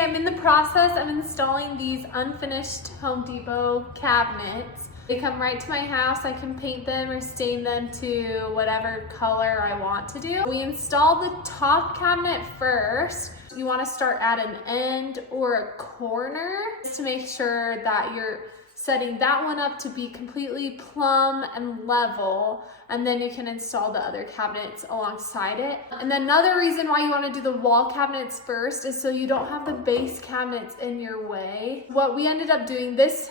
I'm in the process of installing these unfinished Home Depot cabinets. They come right to my house. I can paint them or stain them to whatever color I want to do. We installed the top cabinet first. You want to start at an end or a corner just to make sure that you're setting that one up to be completely plumb and level, and then you can install the other cabinets alongside it. And then another reason why you want to do the wall cabinets first is so you don't have the base cabinets in your way. What we ended up doing, this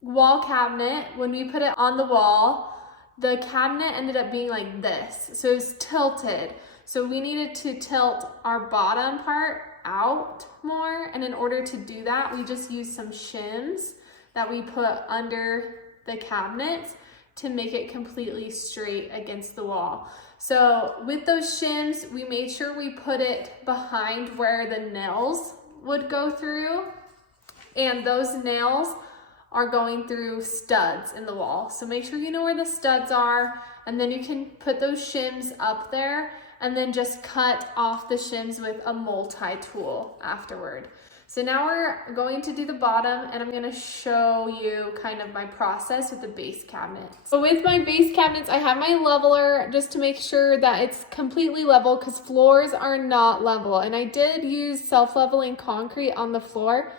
wall cabinet, when we put it on the wall, the cabinet ended up being like this, so it was tilted. So we needed to tilt our bottom part out more, and in order to do that, we just used some shims that we put under the cabinets to make it completely straight against the wall. So with those shims, we made sure we put it behind where the nails would go through, and those nails are going through studs in the wall. So make sure you know where the studs are, and then you can put those shims up there and then just cut off the shims with a multi-tool afterward. So now we're going to do the bottom, and I'm gonna show you kind of my process with the base cabinet. So with my base cabinets, I have my leveler just to make sure that it's completely level, because floors are not level. And I did use self-leveling concrete on the floor,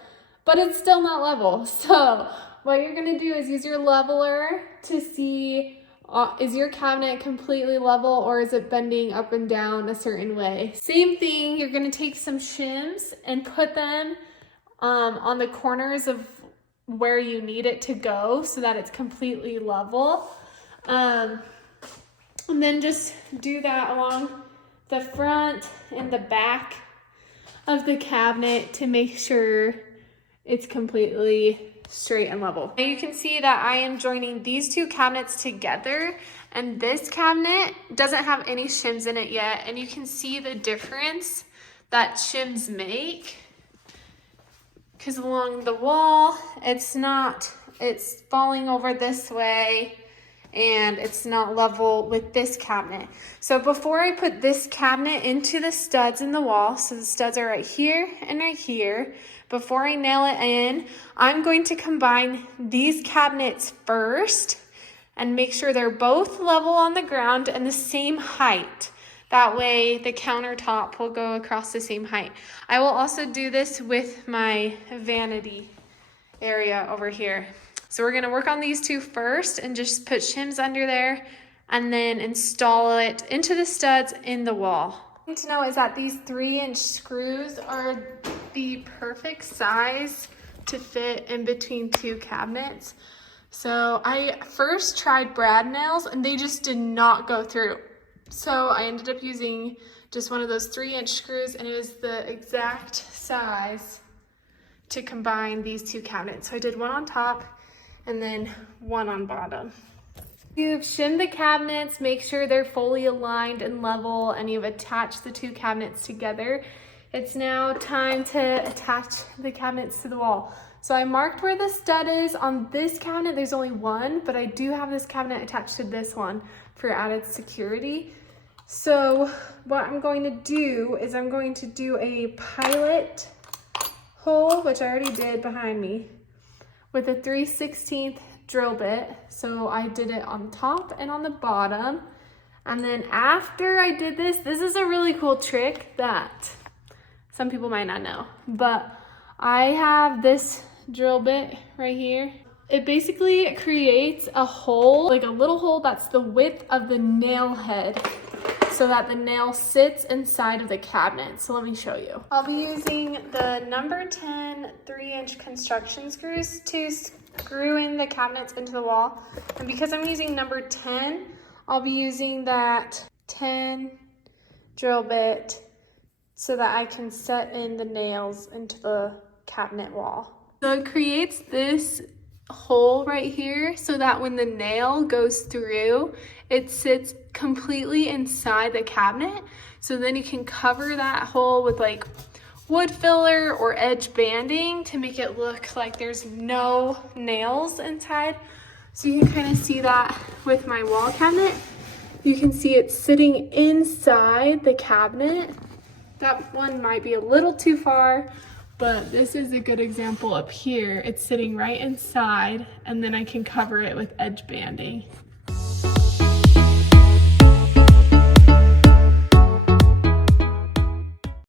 but it's still not level. So what you're gonna do is use your leveler to see, is your cabinet completely level or is it bending up and down a certain way? Same thing, you're gonna take some shims and put them on the corners of where you need it to go so that it's completely level. And then just do that along the front and the back of the cabinet to make sure it's completely straight and level. Now you can see that I am joining these two cabinets together, and this cabinet doesn't have any shims in it yet, and you can see the difference that shims make, because along the wall it's falling over this way and it's not level with this cabinet. So before I put this cabinet into the studs in the wall, so the studs are right here and right here, before I nail it in, I'm going to combine these cabinets first and make sure they're both level on the ground and the same height. That way the countertop will go across the same height. I will also do this with my vanity area over here. So we're gonna work on these two first and just put shims under there and then install it into the studs in the wall. What to know is that these 3-inch screws are the perfect size to fit in between two cabinets. So I first tried brad nails and they just did not go through. So I ended up using just one of those 3-inch screws, and it was the exact size to combine these two cabinets. So I did one on top and then one on bottom. You've shimmed the cabinets, make sure they're fully aligned and level, and you've attached the two cabinets together. It's now time to attach the cabinets to the wall. So I marked where the stud is. On this cabinet, there's only one, but I do have this cabinet attached to this one for added security. So what I'm going to do is I'm going to do a pilot hole, which I already did behind me, with a 3/16 drill bit. So I did it on top and on the bottom. And then after I did this is a really cool trick that some people might not know, but I have this drill bit right here. It basically creates a hole, like a little hole that's the width of the nail head, so that the nail sits inside of the cabinet. So let me show you. I'll be using the number 10 3-inch construction screws to screw in the cabinets into the wall. And because I'm using number 10, I'll be using that 10 drill bit so that I can set in the nails into the cabinet wall. So it creates this hole right here so that when the nail goes through, it sits completely inside the cabinet. So then you can cover that hole with like wood filler or edge banding to make it look like there's no nails inside. So you can kind of see that with my wall cabinet. You can see it sitting inside the cabinet. That one might be a little too far, but this is a good example up here. It's sitting right inside, and then I can cover it with edge banding.